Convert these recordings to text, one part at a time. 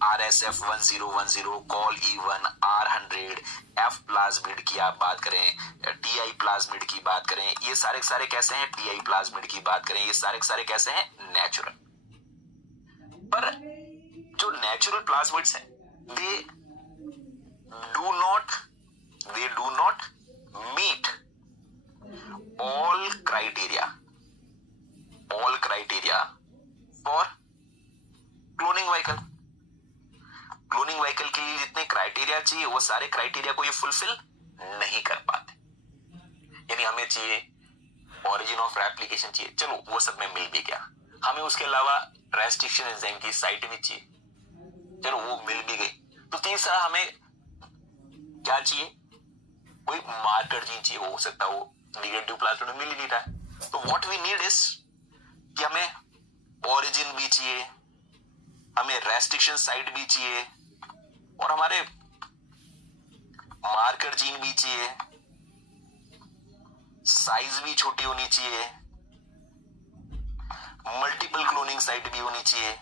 RSF 1010, call E1, R100, F plasmid की आप बात करें, TI प्लाज्मिड की बात करें, ये सारे कैसे हैं? TI प्लाज्मिड की बात करें, ये सारे कैसे हैं? नेचुरल। पर जो नेचुरल प्लाज्मिड्स हैं, they do not meet all criteria for cloning vehicle. Cloning vehicle के लिए जितने क्राइटेरिया चाहिए वो सारे क्राइटेरिया को ये फुलफिल नहीं कर पाते। यानी हमें चाहिए ओरिजिन ऑफ रेप्लिकेशन चाहिए, चलो वो सब में मिल भी गया। हमें उसके अलावा रेस्ट्रिक्शन एंजाइम की साइट भी चाहिए, चलो वो मिल भी गई। तो तीसरा हमें क्या चाहिए? कोई मार्कर जीन चाहिए, हो सकता है वो निगेटिव प्लाज्मिड में मिल ही नहीं रहा है। तो व्हाट वी नीड इज कि हमें ओरिजिन भी चाहिए, हमें रेस्ट्रिक्शन साइट भी चाहिए और हमारे मार्कर जीन भी चाहिए, साइज भी छोटी होनी चाहिए, मल्टीपल क्लोनिंग साइट भी होनी चाहिए,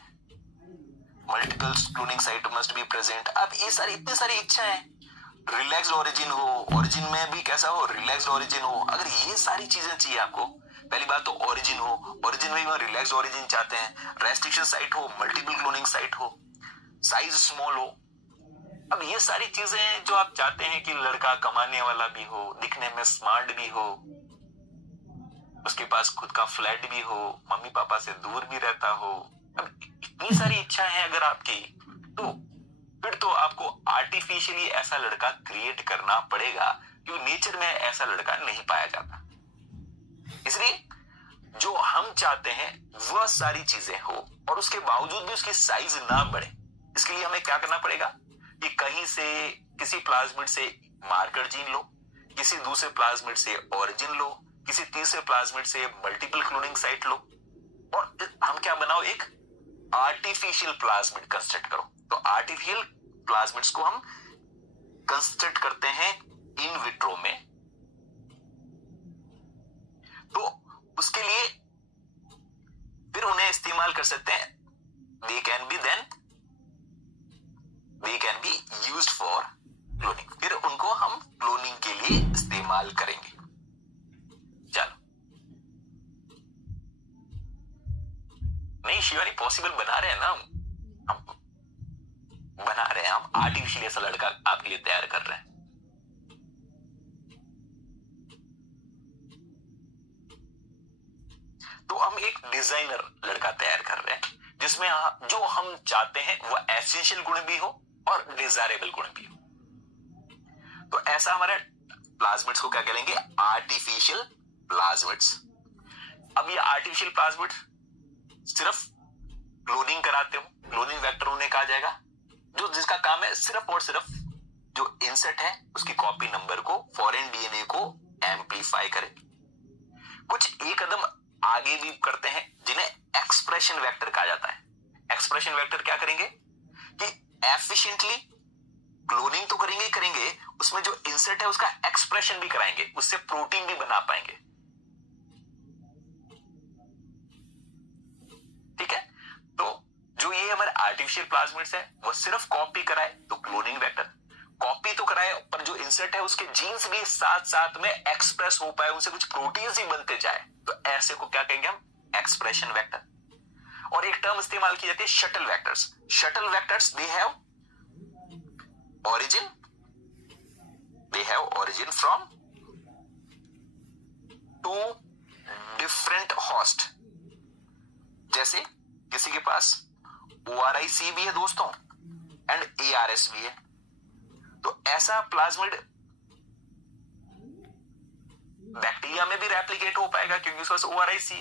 multiple cloning site must be present. अब ये सारी इतनी सारी इच्छाएं, रिलैक्स्ड ओरिजिन हो, ओरिजिन में भी कैसा हो? रिलैक्स्ड ओरिजिन हो। अगर ये सारी चीजें चाहिए आपको, पहली बात तो ओरिजिन हो, ओरिजिन में भी रिलैक्स्ड ओरिजिन चाहते हैं, रेस्ट्रिक्शन साइट हो, मल्टीपल क्लोनिंग साइट हो, साइज स्मॉल हो। अब ये सारी चीजें जो आप चाहते हैं कि लड़का कमाने वाला भी हो, दिखने में स्मार्ट भी हो, उसके पास खुद का फ्लैट भी हो, मम्मी पापा से दूर भी रहता हो, अब इतनी सारी इच्छा है अगर आपकी, तो फिर तो आपको आर्टिफिशियली ऐसा लड़का क्रिएट करना पड़ेगा, क्योंकि नेचर में ऐसा लड़का नहीं पाया जाता। इसलिए जो हम चाहते हैं वह सारी चीजें हो और उसके बावजूद भी उसकी साइज ना बढ़े। इसके लिए हमें क्या करना पड़ेगा कि कहीं से किसी प्लाज्मिड से मार्कर जीन लो, किसी दूसरे प्लाज्मिड से ओरिजिन लो, किसी तीसरे प्लाज्मिड से मल्टीपल क्लोनिंग साइट लो और हम क्या बनाओ? एक आर्टिफिशियल प्लाज्मिड कंस्ट्रक्ट करो। तो आर्टिफिशियल प्लाज्मिड्स को हम कंस्ट्रक्ट करते हैं इन विट्रो में। तो उसके लिए फिर उन्हें इस्तेमाल कर सकते हैं, they can be used for cloning. फिर उनको हम क्लोनिंग के लिए इस्तेमाल करेंगे। चलो, नहीं शिवानी, पॉसिबल बना रहे हैं ना हम बना रहे हैं, हम आर्टिफिशियल ऐसा लड़का आपके लिए तैयार कर रहे हैं। तो हम एक डिजाइनर लड़का तैयार कर रहे हैं जिसमें जो हम चाहते हैं वह एसेंशियल गुण भी हो और डिजायरेबल गुण भी हो। तो ऐसा हमारे प्लाज्मिड्स को क्या कहेंगे? Artificial plasmids. अब ये आर्टिफिशियल प्लाज्मिड सिर्फ क्लोनिंग कराते हो, क्लोनिंग वेक्टर उन्हें कहा जाएगा, जो जिसका काम है सिर्फ और सिर्फ जो इंसर्ट है उसकी कॉपी नंबर को, फॉरेन डीएनए को एम्पलीफाई करे। कुछ एक कदम आगे भी करते हैं जिन्हें एक्सप्रेशन वेक्टर कहा जाता है। एक्सप्रेशन वेक्टर क्या करेंगे कि एफिशिएंटली क्लोनिंग तो करेंगे, उसमें जो इंसर्ट है उसका एक्सप्रेशन भी कराएंगे, उससे प्रोटीन भी बना पाएंगे। ठीक है, तो जो ये हमारे आर्टिफिशियल प्लाज्मिड्स है वो सिर्फ कॉपी कराए तो क्लोनिंग वेक्टर, कॉपी तो कराए पर जो इंसर्ट है उसके जीन्स भी साथ साथ में एक्सप्रेस हो पाए, उनसे कुछ प्रोटीन्स ही बनते जाए, तो ऐसे को क्या कहेंगे हम? Expression vector. और एक टर्म इस्तेमाल की जाती है shuttle vectors. Shuttle vectors they have origin from two different host। जैसे किसी के पास ORIC भी है दोस्तों एंड ARS भी है, तो ऐसा प्लाज्मिड बैक्टीरिया में भी रेप्लिकेट हो पाएगा क्योंकि उसके पास ORIC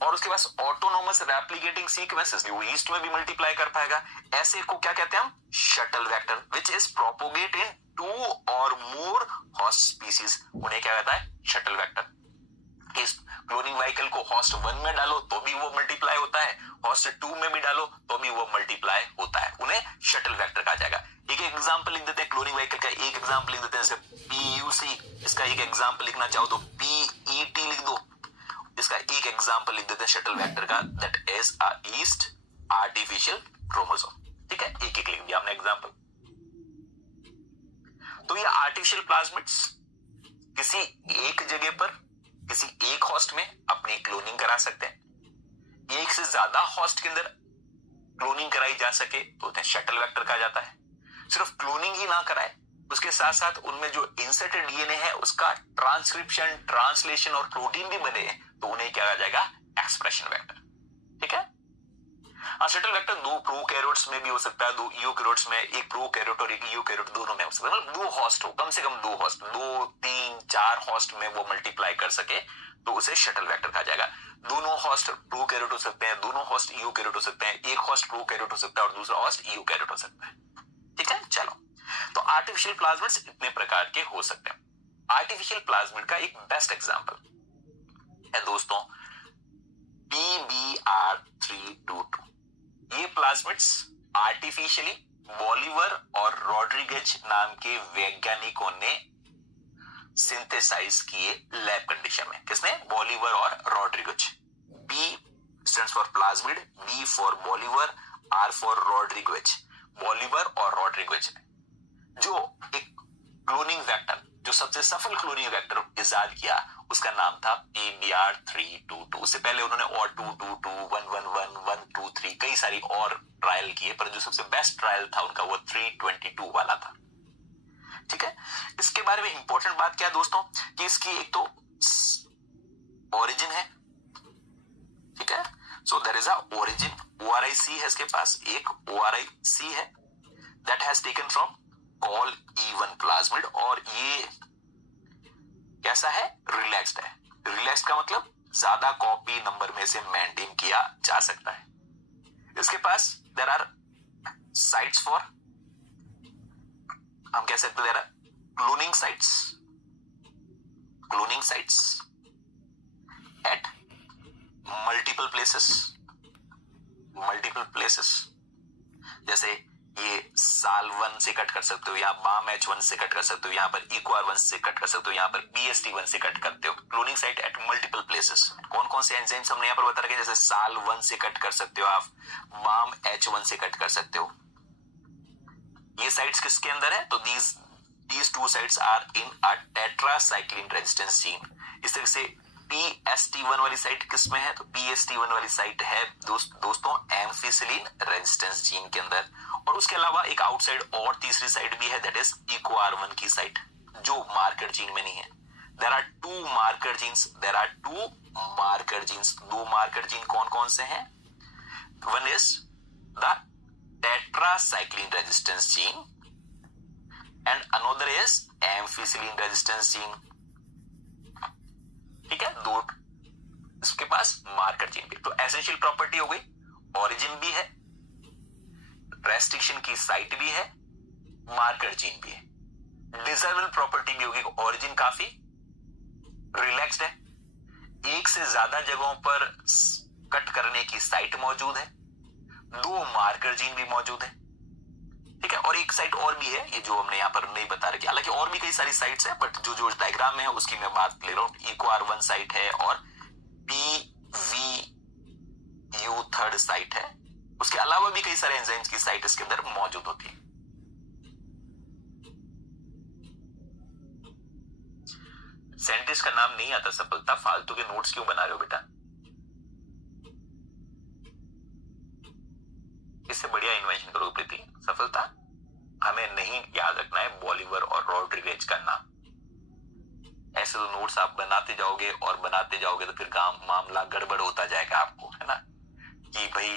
और उसके पास ऑटोनोमस रेप्लिकेटिंग सीक्वेंसेस, वो ईस्ट में भी मल्टीप्लाई कर पाएगा। ऐसे को क्या कहते हैं हम? Shuttle vector, which is propagate in 2 और मोर होस्ट स्पीसीज, उन्हें क्या कहता है? Shuttle vector. इस क्लोनिंग व्हीकल को होस्ट 1 में डालो तो भी वो मल्टीप्लाई होता है, होस्ट 2 में भी डालो तो भी वो मल्टीप्लाई होता है, उन्हें शटल वेक्टर कहा जाएगा। एक एग्जांपल लिख देते हैं क्लोनिंग व्हीकल का, एक एग्जांपल लिख देते हैं जैसे PUC, इसका एक एग्जांपल लिखना चाहो तो PET लिख दो, इसका एक एग्जांपल लिख देते हैं शटल वेक्टर का, that is a yeast artificial chromosome. ठीक है, एक एक दिया हमने एग्जांपल। तो ये आर्टिफिशियल प्लाज्मिड्स किसी एक जगह पर किसी एक होस्ट में अपनी क्लोनिंग करा सकते हैं। एक से ज्यादा होस्ट के अंदर क्लोनिंग कराई जा सके तो उन्हें शटल वेक्टर कहा जाता है। सिर्फ क्लोनिंग ही ना कराए, उसके साथ साथ उनमें जो इंसर्टेड डीएनए है उसका ट्रांसक्रिप्शन, ट्रांसलेशन और प्रोटीन भी बने तो उन्हें क्या कहा जाएगा, एक्सप्रेशन वेक्टर। ठीक है। शटल वेक्टर दो प्रोकैरियोट्स में भी हो सकता है, दो यूकैरियोट्स में, एक प्रोकैरियोट और एक यूकैरियोट दोनों में हो सकता है। मतलब दो होस्ट हो, कम से कम दो होस्ट, 2, 3, 4 होस्ट में वो मल्टीप्लाई कर सके तो उसे शटल वेक्टर कहा जाएगा। दोनों होस्ट प्रोकैरियोट हो सकते हैं, दोनों होस्ट यूकैरियोट हो सकते हैं, एक होस्ट प्रोकैरियोट हो सकता है और दूसरा होस्ट यूकैरियोट हो सकता है। ठीक है। चलो, तो आर्टिफिशियल प्लाज्मिड्स इतने प्रकार के हो सकते हैं। आर्टिफिशियल प्लाज्मिड का एक बेस्ट एग्जांपल है दोस्तों PBr322। ये प्लाज्मिड्स आर्टिफिशियली बॉलिवर और रॉड्रिगेज नाम के वैज्ञानिकों ने सिंथेसाइज किए लैब कंडीशन में। किसने? बॉलिवर और Rodriguez. B stands for plasmid, B for Bolivar, R for Rodriguez. Bolivar और रॉड्रिगेज जो एक क्लोनिंग वेक्टर, जो सबसे सफल क्लोनिंग वेक्टर इजाद किया, उसका नाम था PBr322। उससे पहले उन्होंने और 222, 111, 123 कई सारी और ट्रायल किए, पर जो सबसे बेस्ट ट्रायल था उनका वो 322 वाला था। ठीक है। इसके बारे में इंपॉर्टेंट बात क्या है दोस्तों, कि इसकी एक तो ओरिजिन है। ठीक है। So there is a origin, ORIC है इसके पास, एक ORIC है that has taken from col E1 plasmid. और ये कैसा है? रिलैक्स्ड है। रिलैक्स्ड का मतलब ज्यादा कॉपी नंबर में से मेंटेन किया जा सकता है। इसके पास देयर आर साइट्स फॉर, हम कह सकते हैं cloning sites at multiple places. जैसे ये साल1 से कट कर सकते हो, यहाँ बाम H1 से कट कर सकते हो, यहाँ पर EcoR1 से कट कर सकते हो, यहाँ पर BST1 से कट करते हो। Cloning site at multiple places. कौन कौन से एंजाइम्स हमने यहाँ पर बता रखे, जैसे साल1 से कट कर सकते हो आप, बाम H1 से कट कर सकते हो। ये साइट्स किसके अंदर है? तो these two sites are in a tetracycline resistance gene। इस तरह से PST1 वाली साइट किसमें है? तो PST1 वाली साइट है दोस्तों एम्फिसिलिन रेजिस्टेंस जीन के अंदर। और उसके अलावा एक आउटसाइड और तीसरी साइट भी है, दैट इज EcoR1 की साइट, जो मार्कर जीन में नहीं है। There are two marker genes. दो मार्कर जीन कौन कौन से हैं? One is the tetracycline resistance gene and another is amphisilin resistance gene। ठीक है। दो इसके पास मार्कर जीन भी। तो एसेंशियल प्रॉपर्टी हो गई, ओरिजिन भी है, रेस्ट्रिक्शन की साइट भी है, मार्कर जीन भी है। डिजायरेबल प्रॉपर्टी भी होगी, ओरिजिन काफी रिलैक्स्ड है, एक से ज्यादा जगहों पर कट करने की साइट मौजूद है, दो मार्कर जीन भी मौजूद है। ठीक है। और एक साइट और भी है, ये जो हमने यहाँ पर नहीं बता रखी, हालांकि और भी कई सारी साइट्स है, बट जो डायग्राम में है उसकी मैं बात ले रहा हूं। EcoR1 साइट है और PVU थर्ड साइट है। उसके अलावा भी कई सारे एंजाइम्स की साइट इसके अंदर मौजूद होती है। साइंटिस्ट का नाम नहीं आता सफलता, फालतू के नोट्स क्यों बना रहे हो बेटा? इससे बढ़िया इन्वेंशन करो प्रीति। सफलता हमें नहीं याद रखना है बॉलिवर और रॉड्रिगेज का नाम। ऐसे तो नोट्स आप बनाते जाओगे तो फिर काम मामला गड़बड़ होता जाएगा आपको, है ना, कि भाई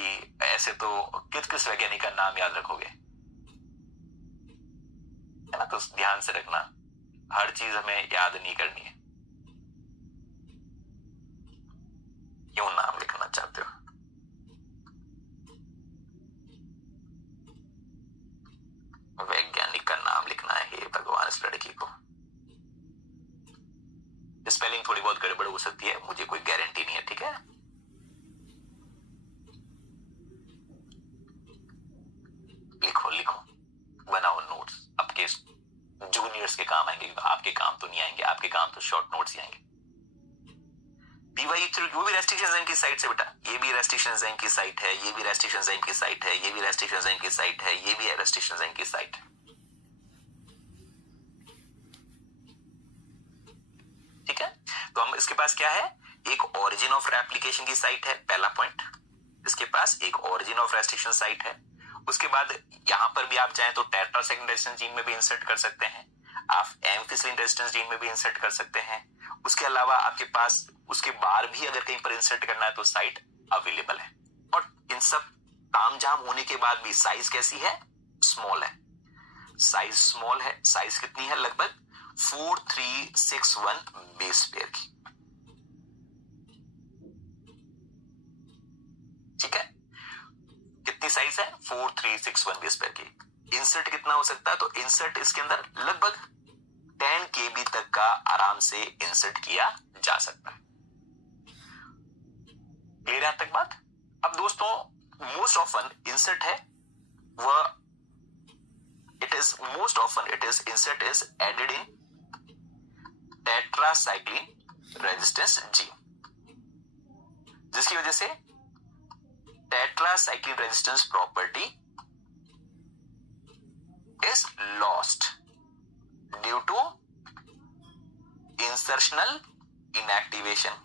ऐसे तो किस वैज्ञानिक का नाम याद रखोगे, है ना। तो ध्यान से रखना, हर चीज हमें याद नहीं करनी है। क्यों नाम लिखना चाहते हो? वैज्ञानिक का नाम लिखना है, हे भगवान इस लड़की को। स्पेलिंग थोड़ी बहुत गड़बड़ हो सकती है, मुझे कोई गारंटी नहीं है। ठीक है। लिखो, बनाओ नोट्स, आपके जूनियर्स के काम आएंगे, आपके काम तो नहीं आएंगे, आपके काम तो शॉर्ट नोट्स ही आएंगे। PYU वो भी रेस्ट्रिक्शन एंजाइम की साइट से बेटा, ये भी रेस्ट्रिक्शन एंजाइम की साइट है, ये भी रेस्ट्रिक्शन एंजाइम की साइट है, ये भी रेस्ट्रिक्शन एंजाइम की साइट है, ये भी रेस्ट्रिक्शन एंजाइम की साइट है। ठीक है, तो हम इसके पास क्या है, एक ओरिजिन ऑफ रेप्लिकेशन की साइट है, पहला पॉइंट। इसके पास एक ओरिजिन ऑफ रेस्ट्रिक्शन साइट है। उसके बाद यहां पर भी आप चाहें तो टेट्रासाइक्लिन रेजिस्टेंस जीन में भी इंसर्ट कर सकते हैं, आप एम्फिसिलिन रेजिस्टेंस जीन में भी इंसर्ट कर सकते हैं। उसके अलावा आपके पास उसके बाहर भी अगर कहीं पर इंसर्ट करना है तो साइट अवेलेबल है। और इन सब तामझाम होने के बाद भी साइज कैसी है, स्मॉल है, साइज स्मॉल है। साइज कितनी है, लगभग 4361 बेस पेयर की। ठीक है, कितनी साइज है, 4361 बेस पेयर की। इंसर्ट कितना हो सकता है, तो इंसर्ट इसके अंदर लगभग 10 KB तक का आराम से इंसर्ट किया जा सकता है। क्लियर यहां तक बात। अब दोस्तों मोस्ट ऑफन इंसर्ट है वह most often it is insert is added in tetracycline resistance gene, जिसकी वजह से tetracycline resistance property is lost due to insertional inactivation।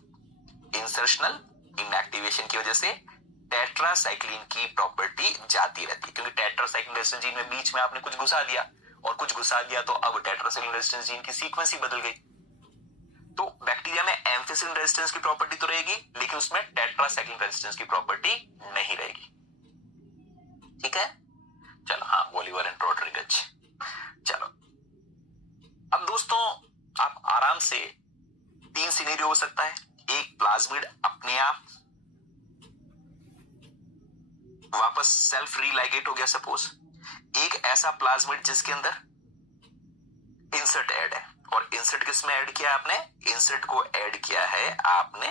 insertional inactivation की वजह से टेट्रासाइक्लिन की प्रॉपर्टी जाती रहती है, क्योंकि टेट्रासाइक्लिन रेजिस्टेंस जीन में बीच में आपने कुछ घुसा दिया और कुछ घुसा दिया, तो अब टेट्रासाइक्लिन रेजिस्टेंस जीन की सीक्वेंस ही बदल गई। तो बैक्टीरिया में एम्फिसिलिन रेजिस्टेंस की प्रॉपर्टी तो रहेगी, लेकिन उसमें टेट्रासाइक्लिन रेजिस्टेंस की प्रॉपर्टी नहीं रहेगी। ठीक है, चलो हाँ, ओलिवर एंड रॉड्रिगज। चलो अब दोस्तों आप आराम से 3 सिनेरियो हो सकता है। एक, प्लाज्मिड अपने आप वापस सेल्फ रीलाइगेट हो गया सपोज। एक ऐसा प्लाज्मिड जिसके अंदर इंसर्ट ऐड है, और इंसर्ट किसमें ऐड किया आपने, इंसर्ट को ऐड किया है आपने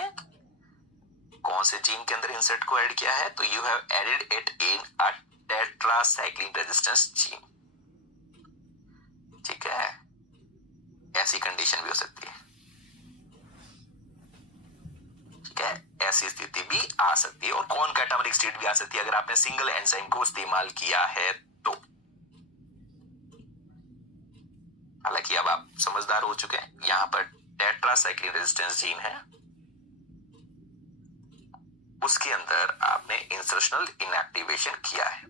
कौन से जीन के अंदर इंसर्ट को ऐड किया है, तो you have added it in a tetracycline resistance gene. ठीक है, ऐसी कंडीशन भी हो सकती है। ठीक है, ऐसी स्थिति भी आ सकती है, और कौन कैटामेरिक स्टेट भी आ सकती है अगर आपने सिंगल एंजाइम को इस्तेमाल किया है तो। हालांकि अब आप समझदार हो चुके हैं, यहां पर टेट्रासाइक्लिन रेजिस्टेंस जीन है, उसके अंदर आपने इंसर्शनल इनएक्टिवेशन किया है।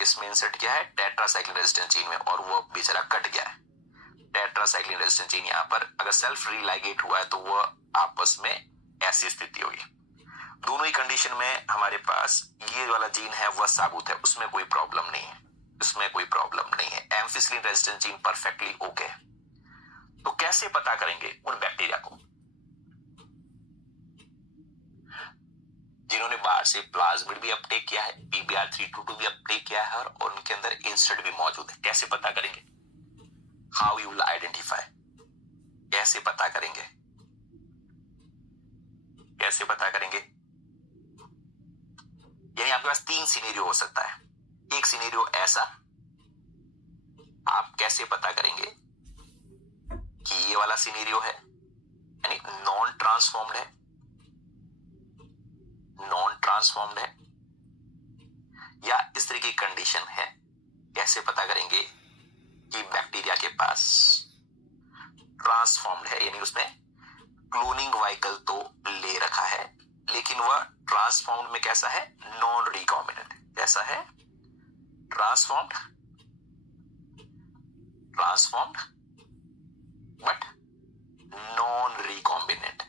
इसमें इंसर्ट किया है टेट्रासाइक्लिन रेजिस्टेंस जीन में, और वो बेचारा कट गया है। टेट्रासाइक्लिन रेजिस्टेंस जीन यहां पर अगर सेल्फ रीलाइगेट हुआ है तो वो आपस में ऐसी स्थिति होगी। दोनों ही कंडीशन में हमारे पास ये वाला जीन है वह साबुत है, उसमें कोई प्रॉब्लम नहीं है, उसमें कोई प्रॉब्लम नहीं है। Ampicillin resistance gene perfectly okay. तो कैसे पता करेंगे उन बैक्टीरिया को जिन्होंने बाहर से प्लाज्मिड भी अपटेक किया है, PBr322 भी अपटेक किया है, और उनके अंदर इंसर्ट भी मौजूद है? कैसे पता करेंगे, हाउ यू विल आइडेंटिफाई, कैसे पता करेंगे, कैसे पता करेंगे? यानी आपके पास 3 सिनेरियो हो सकता है। एक सिनेरियो ऐसा, आप कैसे पता करेंगे कि ये वाला सिनेरियो है, यानी नॉन ट्रांसफॉर्म्ड है, नॉन ट्रांसफॉर्म्ड है, या इस तरह की कंडीशन है। कैसे पता करेंगे कि बैक्टीरिया के पास ट्रांसफॉर्म्ड है, यानी उसने क्लोनिंग व्हीकल तो ले रखा है, लेकिन वह ट्रांसफॉर्म्ड में कैसा है, नॉन रिकॉम्बिनेंट। कैसा है, transformed, transformed but non recombinant.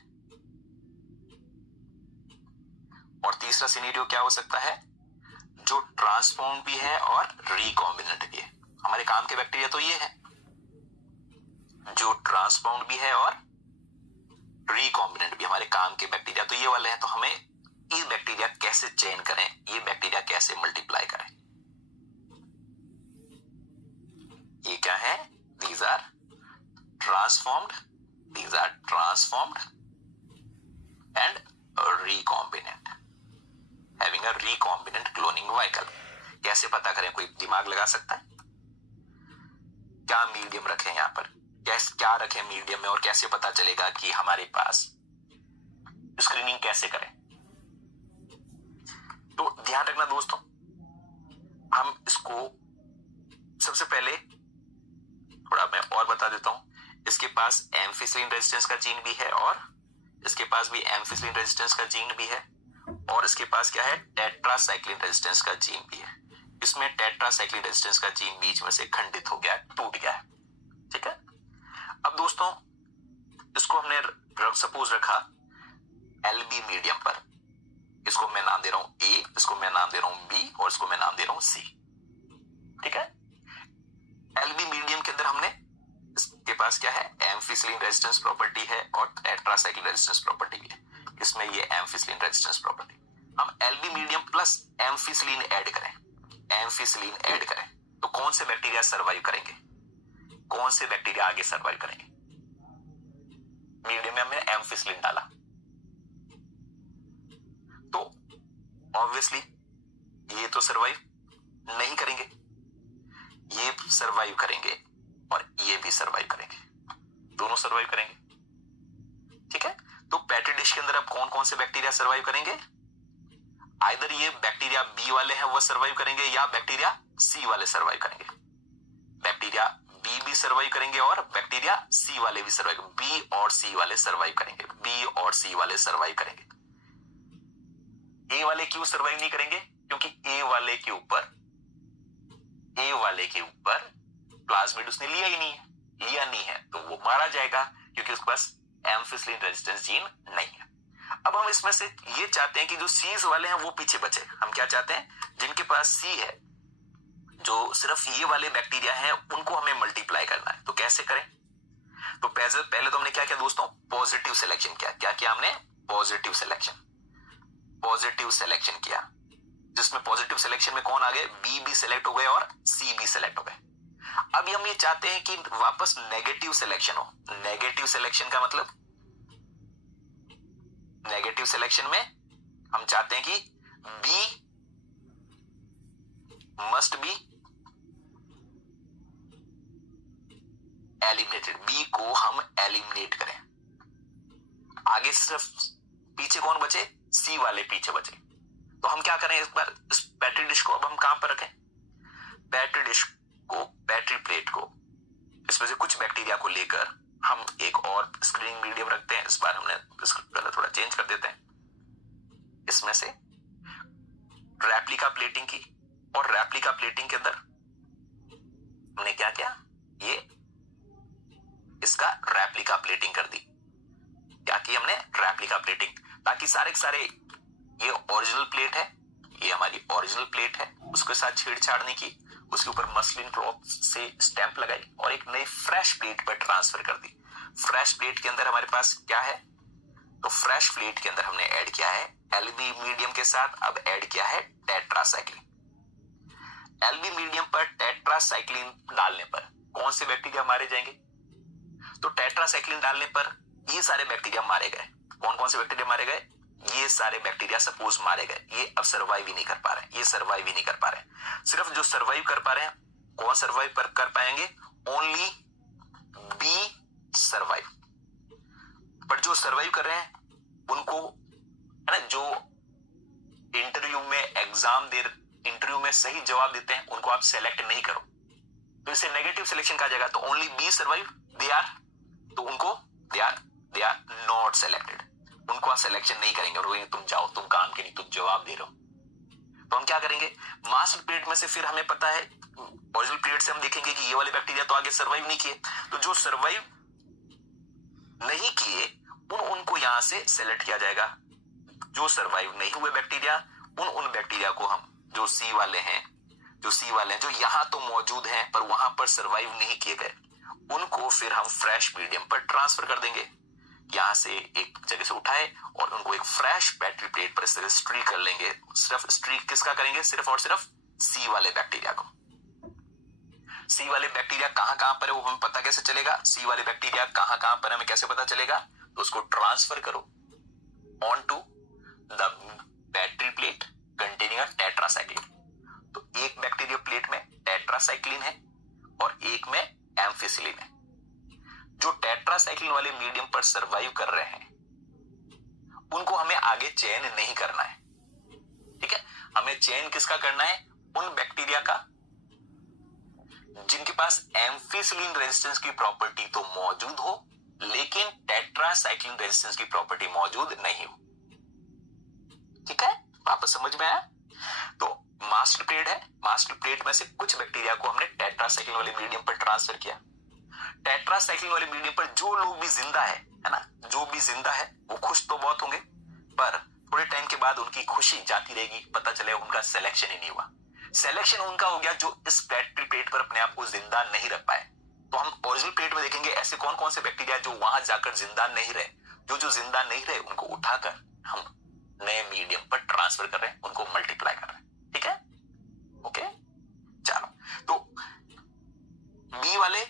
और तीसरा सिनेरियो क्या हो सकता है, जो ट्रांसफॉर्म भी है और रिकॉम्बिनेंट भी है। हमारे काम के बैक्टीरिया तो ये है, जो ट्रांसफॉर्म भी है और रिकॉम्बिनेंट भी। हमारे काम के बैक्टीरिया तो ये वाले हैं, तो हमें ये बैक्टीरिया कैसे चेन करें, ये बैक्टीरिया कैसे मल्टीप्लाई करें, ये क्या है, these are transformed, these are transformed and recombinant, having a recombinant cloning vehicle. कैसे पता करें, कोई दिमाग लगा सकता है? क्या मीडियम रखें यहां पर, क्या रखें मीडियम में, और कैसे पता चलेगा कि हमारे पास स्क्रीनिंग कैसे करें। तो ध्यान रखना दोस्तों, हम इसको सबसे पहले थोड़ा मैं और बता देता हूं। इसके पास एम्फिसिलिन रेजिस्टेंस का जीन भी है और इसके पास भी एम्फिसिलिन रेजिस्टेंस का जीन भी है और इसके पास क्या है, टेट्रासाइक्लिन रेजिस्टेंस का जीन भी है। इसमें टेट्रासाइक्लिन रेजिस्टेंस का जीन बीच में से खंडित हो गया, टूट गया है। ठीक है। अब दोस्तों इसको हमने सपोज रखा एलबी मीडियम पर, इसको मैं नाम दे रहा हूं ए, इसको मैं नाम दे रहा हूं बी और इसको मैं नाम दे रहा हूं सी। ठीक है। एलबी मीडियम के अंदर हमने इसके पास क्या है, एम्फिसिलिन रेजिस्टेंस प्रॉपर्टी है और टेट्रासाइक्लिन रेजिस्टेंस प्रॉपर्टी भी है। इसमें ये एम्फिसिलिन रेजिस्टेंस प्रॉपर्टी, हम LB medium plus ampicillin add करें, एम्फिसिलिन ऐड करें तो कौन से बैक्टीरिया सर्वाइव करेंगे, कौन से बैक्टीरिया आगे सर्वाइव करेंगे। मीडियम में हमने एम्फिसिलिन डाला तो ऑब्वियसली ये तो सर्वाइव नहीं करेंगे, ये सर्वाइव करेंगे और ये भी सर्वाइव करेंगे, दोनों सर्वाइव करेंगे। ठीक है। तो पेट्री डिश के अंदर अब कौन कौन से बैक्टीरिया सर्वाइव करेंगे, आइदर ये बैक्टीरिया बी वाले हैं वो सर्वाइव करेंगे या बैक्टीरिया सी वाले सर्वाइव करेंगे। बैक्टीरिया बी भी सर्वाइव करेंगे और बैक्टीरिया सी वाले भी सर्वाइव, बी और सी वाले सर्वाइव करेंगे, बी और सी वाले सर्वाइव करेंगे। ए वाले क्यों सर्वाइव नहीं करेंगे, क्योंकि ए वाले के ऊपर प्लाज्मिड उसने लिया ही नहीं है, लिया नहीं है तो वो मारा जाएगा क्योंकि उसके पास एम्फिसिलिन रेजिस्टेंस जीन नहीं है। अब हम इसमें से ये चाहते हैं कि जो सीज वाले हैं वो पीछे बचे। हम क्या चाहते हैं, जिनके पास सी है, जो सिर्फ ये वाले बैक्टीरिया हैं उनको हमें मल्टीप्लाई करना है। तो कैसे करें, तो पहले तो हमने क्या किया दोस्तों, पॉजिटिव सिलेक्शन किया। क्या किया हमने, पॉजिटिव सिलेक्शन किया, जिसमें पॉजिटिव सिलेक्शन में कौन आ गए, बी भी सिलेक्ट हो गए और सी भी सिलेक्ट हो गए। अब हम ये चाहते हैं कि वापस नेगेटिव सिलेक्शन हो। नेगेटिव सिलेक्शन का मतलब, नेगेटिव सिलेक्शन में हम चाहते हैं कि B must be eliminated, B को हम एलिमिनेट करें। आगे सिर्फ पीछे कौन बचे, सी वाले पीछे बचे। तो हम क्या करें, इस बार इस पेट्री डिश को अब हम कहां पर रखें, पेट्री डिश को, पेट्री प्लेट को, इसमें से कुछ बैक्टीरिया को लेकर हम एक और स्क्रीनिंग मीडियम रखते हैं। इस बार हमने इसको कलर थोड़ा चेंज कर देते हैं। इसमें से रेप्लिका प्लेटिंग की और रेप्लिका प्लेटिंग के अंदर हमने क्या किया, ये इसका रेप्लिका प्लेटिंग कर दी। क्या की हमने, रेप्लिका प्लेटिंग, ताकि सारे के सारे, ये ओरिजिनल प्लेट है, ये हमारी ओरिजिनल प्लेट है, उसके साथ छेड़छाड़ नहीं की, उसके ऊपर मसलिन क्लॉथ से स्टैंप लगाई और एक नई फ्रेश प्लेट पर ट्रांसफर कर दी। फ्रेश प्लेट के अंदर हमारे पास क्या है, तो फ्रेश प्लेट के अंदर हमने ऐड किया है एलबी मीडियम के साथ, अब ऐड किया है टेट्रासाइक्लिन। एलबी मीडियम पर टेट्रासाइक्लिन डालने पर कौन से बैक्टीरिया मारे जाएंगे, तो टेट्रासाइक्लिन डालने पर ये सारे बैक्टीरिया मारे गए। कौन कौन से बैक्टीरिया मारे गए, ये सारे बैक्टीरिया सपोज मारे गए, ये अब सर्वाइव ही नहीं कर पा रहे, ये सर्वाइव ही नहीं कर पा रहे। सिर्फ जो सर्वाइव कर पा रहे हैं, कौन सर्वाइव कर पाएंगे, ओनली बी सर्वाइव। पर जो सर्वाइव कर रहे हैं उनको, है ना, जो इंटरव्यू में इंटरव्यू में सही जवाब देते हैं उनको आप सेलेक्ट नहीं करो, तो इसे नेगेटिव सिलेक्शन कहा जाएगा। तो only B survive, they are, तो उनको दे आर नॉट सेलेक्टेड, उनको आप सिलेक्शन नहीं करेंगे और तुम जाओ, तुम काम के नहीं, तुम जवाब दे रहे हो। तो हम क्या करेंगे, मास्टर प्लेट में से फिर हमें पता है, ओरिजिनल प्लेट से हम देखेंगे कि ये वाले बैक्टीरिया तो आगे सर्वाइव नहीं किए, तो जो सर्वाइव नहीं किए उनको यहां से सेलेक्ट किया जाएगा। जो सर्वाइव नहीं हुए बैक्टीरिया, उन बैक्टीरिया को हम, जो सी वाले हैं, जो यहां तो मौजूद हैं पर वहां पर सर्वाइव नहीं किए गए, उनको फिर हम फ्रेश मीडियम पर ट्रांसफर कर देंगे। यहां से एक जगह से उठाए और उनको एक फ्रेश पेट्री प्लेट पर इस तरह स्ट्रीक कर लेंगे। सिर्फ स्ट्रीक किसका करेंगे, सिर्फ और सिर्फ सी वाले बैक्टीरिया को। सी वाले बैक्टीरिया कहां पर है वो हमें पता कैसे चलेगा, सी वाले बैक्टीरिया कहां पर हमें कैसे पता चलेगा, तो उसको ट्रांसफर करो on to the petri plate containing tetracycline. तो एक बैक्टीरिया प्लेट में टेट्रासाइक्लिन है और एक में एम्फिसिलिन है। जो टेट्रासाइक्लिन वाले मीडियम पर सर्वाइव कर रहे हैं उनको हमें आगे चयन नहीं करना है। ठीक है, हमें चयन किसका करना है? उन बैक्टीरिया का जिनके पास एम्फिसिलिन रेजिस्टेंस की प्रॉपर्टी तो मौजूद हो लेकिन टेट्रासाइक्लिन रेजिस्टेंस की प्रॉपर्टी मौजूद नहीं हो। ठीक है, वापस समझ में आया? तो मास्टर प्लेट है, मास्टर प्लेट में से कुछ बैक्टीरिया को हमने टेट्रासाइक्लिन वाले मीडियम पर ट्रांसफर किया। टेट्रासाइक्लिन वाले मीडियम पर जो लोग भी जिंदा है ना, जो भी जिंदा है वो खुश तो बहुत होंगे, पर थोड़े टाइम के बाद उनकी खुशी जाती रहेगी, पता चले उनका सिलेक्शन ही नहीं हुआ। सिलेक्शन उनका हो गया जो इस प्लेट पर अपने आप को जिंदा नहीं रख पाए। तो हम ओरिजिनल प्लेट में देखेंगे ऐसे कौन कौन से बैक्टीरिया जो वहां जाकर जिंदा नहीं रहे, जो जिंदा नहीं रहे उनको उठाकर हम नए मीडियम पर ट्रांसफर कर रहे हैं, उनको मल्टीप्लाई कर रहे हैं। ठीक है, ओके, चलो। तो बी वाले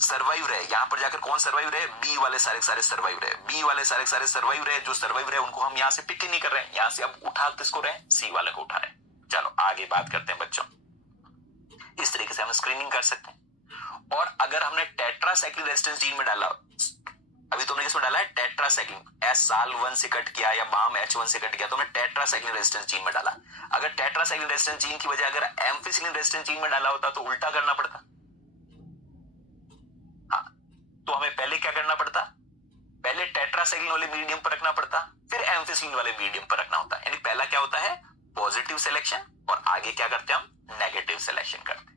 सर्वाइव रहे, यहां पर जाकर कौन सर्वाइव रहे? बी वाले सारे सर्वाइव रहे, बी वाले सारे सर्वाइव रहे। जो सर्वाइव रहे उनको हम यहां से पिक ही नहीं कर रहे हैं, यहां से अब उठा किसको रहे? सी वाले को उठा रहे हैं। चलो आगे बात करते हैं बच्चों। इस तरीके से हम स्क्रीनिंग कर सकते हैं। और अगर हमने टेट्रासाइक्लिन रेजिस्टेंस जीन में डाला, अभी तुमने किसमें डाला है? टेट्रासाइक्लिन, एस साल 1 से कट किया या बाम H1 से कट किया, तो हमने टेट्रासाइक्लिन रेजिस्टेंस जीन में डाला। अगर टेट्रासाइक्लिन रेजिस्टेंस जीन की वजह अगर एम्फिसिलिन रेजिस्टेंस जीन में डाला होता तो उल्टा करना पड़ता। हाँ, तो हमें पहले क्या करना पड़ता? पहले टेट्रासाइक्लिन वाले मीडियम पर रखना पड़ता, फिर एम्फिसिलिन वाले मीडियम पर रखना होता। यानी पहला क्या होता है? पॉजिटिव सिलेक्शन, और आगे क्या करते हैं हम? नेगेटिव सिलेक्शन करते हैं।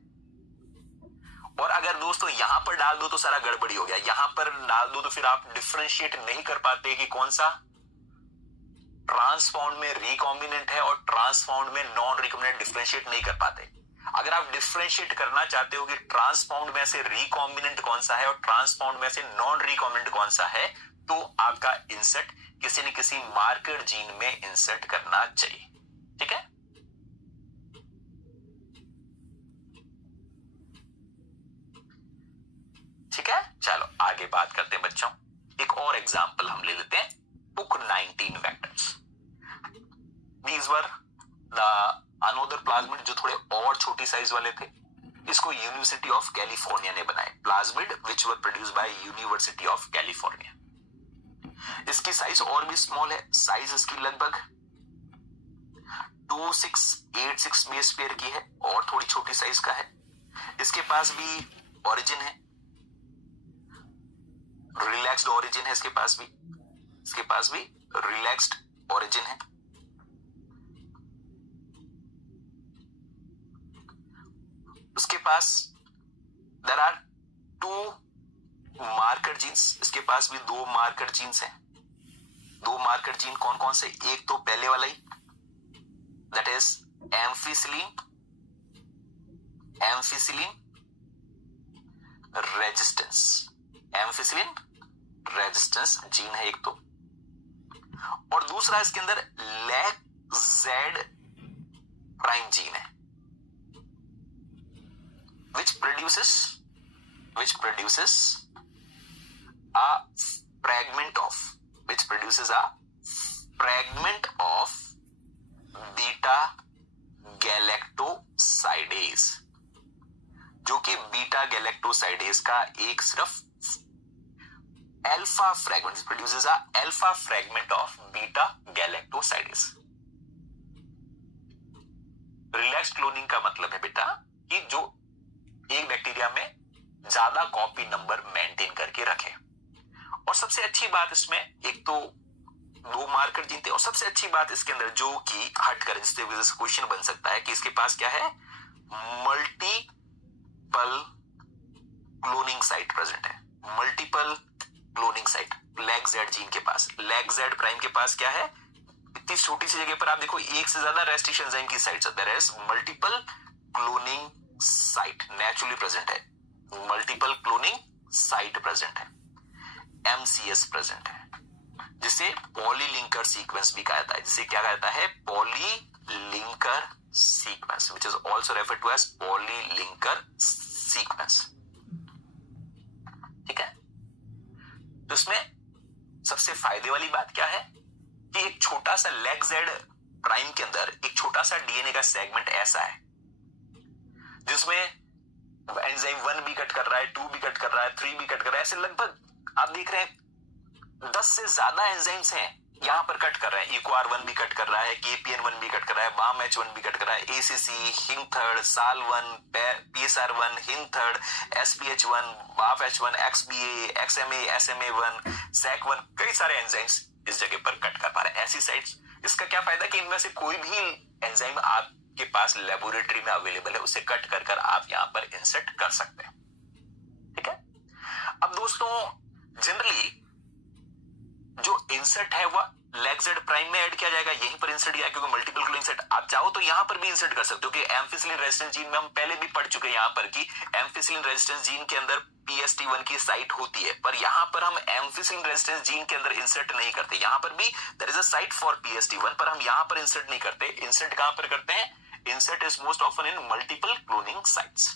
और अगर दोस्तों यहां पर डाल दो तो सारा गड़बड़ी हो गया, यहां पर डाल दो तो फिर आप डिफरेंशिएट नहीं कर पाते कि कौन सा ट्रांसफाउंड में रिकॉम्बिनेंट है और ट्रांसफाउंड में नॉन रिकॉम्बिनेंट, डिफरेंशिएट नहीं कर पाते। अगर आप डिफरेंशिएट करना चाहते हो कि ट्रांसफाउंड में से रिकॉम्बिनेंट कौन सा है और ट्रांसफाउंड में से नॉन रिकॉम्बिनेंट कौन सा है, तो आपका इंसर्ट किसी न किसी मार्कर जीन में इंसर्ट करना चाहिए। ठीक है, ठीक है, चलो आगे बात करते हैं बच्चों। एक और एग्जांपल हम ले लेते हैं, पुक 19 vectors. These were the another plasmid जो थोड़े और छोटी साइज वाले थे। इसको यूनिवर्सिटी ऑफ कैलिफोर्निया ने बनाए, plasmid which were produced by university of California. इसकी साइज और भी स्मॉल है, साइज इसकी लगभग 2686 बेस पेयर की है और थोड़ी छोटी साइज का है। इसके पास भी ओरिजिन है, रिलैक्स्ड ओरिजिन है, इसके पास भी रिलैक्स्ड ओरिजिन है। उसके पास देयर आर 2 मार्कर जीन्स, इसके पास भी 2 मार्कर जीन्स हैं। 2 मार्कर जीन कौन कौन से? एक तो पहले वाला ही, that is ampicillin resistance gene है एक तो, और दूसरा इसके अंदर लैक-जेड प्राइम जीन है which produces a fragment of beta galactosidase, जो कि बीटा गैलेक्टोसाइडेज का एक सिर्फ alpha fragment, produces a alpha fragment of beta galactosidase. Relax cloning का मतलब है बेटा कि जो एक बैक्टीरिया में ज्यादा कॉपी नंबर मेंटेन करके रखे। और सबसे अच्छी बात इसमें, एक तो 2 मार्कर जीन थे, और सबसे अच्छी बात इसके अंदर जो कि हटकर जिससे वजह से क्वेश्चन बन सकता है कि इसके पास क्या है? मल्टीपल क्लोनिंग साइट प्रेजेंट है। Multiple cloning site lack-Z gene के पास, लैक-जेड प्राइम के पास क्या है? इतनी छोटी सी जगह पर आप देखो एक से ज्यादा रेस्ट्रिक्शन एंजाइम की साइट्स है, there is multiple cloning site naturally present है, मल्टीपल क्लोनिंग साइट प्रेजेंट है, MCS प्रेजेंट है, जिसे पॉलीलिंकर सीक्वेंस भी कहा जाता है। जिसे क्या कहता है? Polylinker sequence, which is also referred to as polylinker sequence. ठीक है, तो इसमें सबसे फायदे वाली बात क्या है कि एक छोटा सा लैक-जेड प्राइम के अंदर एक छोटा सा डीएनए का सेगमेंट ऐसा है जिसमें एंजाइम 1 भी कट कर रहा है, 2 भी कट कर रहा है, 3 भी कट कर रहा है, ऐसे लगभग आप देख रहे हैं 10 से ज्यादा एंजाइम्स हैं यहां पर कट कर रहा है, EcoR1 भी कट कर रहा है, KPN1 भी कट कर रहा है, BAM-H1 भी कट कर रहा है, ACC, HING-3rd, SAL1, PSR1, HING-3rd, SPH1, BAF-H1, XBA, XMA, SMA1, SAC1, कई सारे एंजाइम्स इस जगह पर कट कर पा रहे हैं। ऐसी साइट्स, इसका क्या फायदा कि इनमें से कोई भी एंजाइम आपके पास लेबोरेटरी में अवेलेबल है, उसे कट कर आप यहां पर इंसर्ट कर सकते हैं। ठीक है। अब दोस्तों जनरली जो इंसर्ट है वह लेग जेड प्राइम में ऐड किया जाएगा, यहीं पर इंसर्ट किया, क्योंकि मल्टीपल क्लोनिंग सेट आप चाहो तो यहां पर भी इंसर्ट कर सकते हो कि एम्फिसिलिन रेजिस्टेंस जीन में हम पहले भी पढ़ चुके हैं यहां पर कि एम्फिसिलिन रेजिस्टेंस जीन के अंदर PST1 की साइट होती है, पर यहां पर हम एम्फिसिलिन रेजिस्टेंस जीन के अंदर इंसर्ट नहीं करते। यहां पर भी there is a site for PST1, पर हम यहां पर इंसर्ट नहीं करते। इंसर्ट कहां पर करते हैं? Insert is most often in multiple cloning sites.